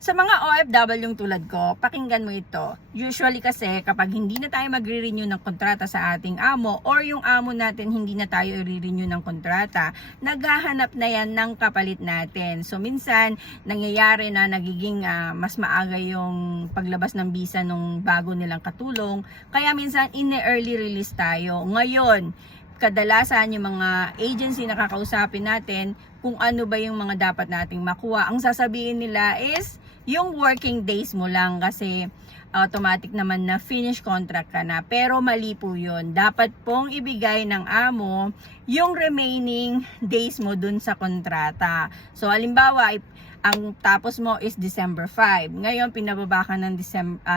Sa mga OFW tulad ko, pakinggan mo ito. Usually kasi kapag hindi na tayo magre-renew ng kontrata sa ating amo or yung amo natin hindi na tayo i-renew ng kontrata, naghahanap na yan ng kapalit natin. So minsan, nangyayari na nagiging mas maaga yung paglabas ng visa nung bago nilang katulong. Kaya minsan, in-early release tayo. Ngayon, kadalasan yung mga agency na kakausapin natin kung ano ba yung mga dapat nating makuha. Ang sasabihin nila is yung working days mo lang kasi automatic naman na finish contract ka na. Pero mali po yun. Dapat pong ibigay ng amo yung remaining days mo dun sa kontrata. So halimbawa, ang tapos mo is December 5. Ngayon, pinababa ka ng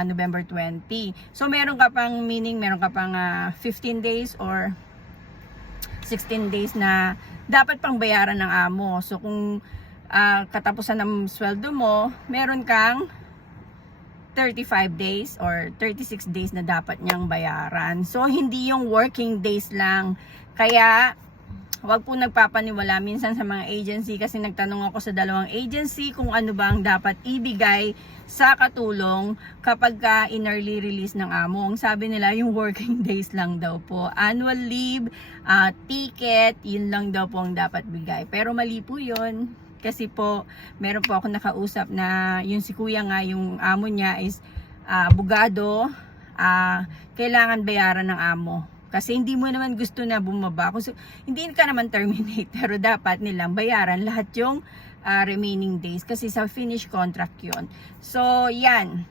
November 20. So meron ka pang meron ka pang 15 days or 16 days na dapat pang bayaran ng amo. So kung katapusan ng sweldo mo, meron kang 35 days or 36 days na dapat niyang bayaran. So hindi yung working days lang. Kaya wag po nagpapaniwala minsan sa mga agency kasi nagtanong ako sa dalawang agency kung ano ba ang dapat ibigay sa katulong kapag in-early release ng amo. Ang sabi nila yung working days lang daw po. Annual leave, ticket, yun lang daw po ang dapat bigay. Pero mali po yun. Kasi po, meron po ako nakausap na yung si kuya nga, yung amo niya is abogado, kailangan bayaran ng amo. Kasi hindi mo naman gusto na bumaba. Hindi ka naman terminate, pero dapat nilang bayaran lahat yung remaining days. Kasi sa finish contract yun. So, yan.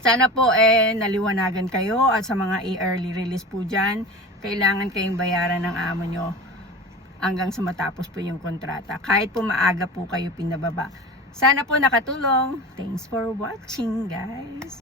Sana po naliwanagan kayo at sa mga early release po dyan, kailangan kayong bayaran ng amo nyo hanggang sa matapos po yung kontrata. Kahit po maaga po kayo pinababa. Sana po nakatulong. Thanks for watching, guys.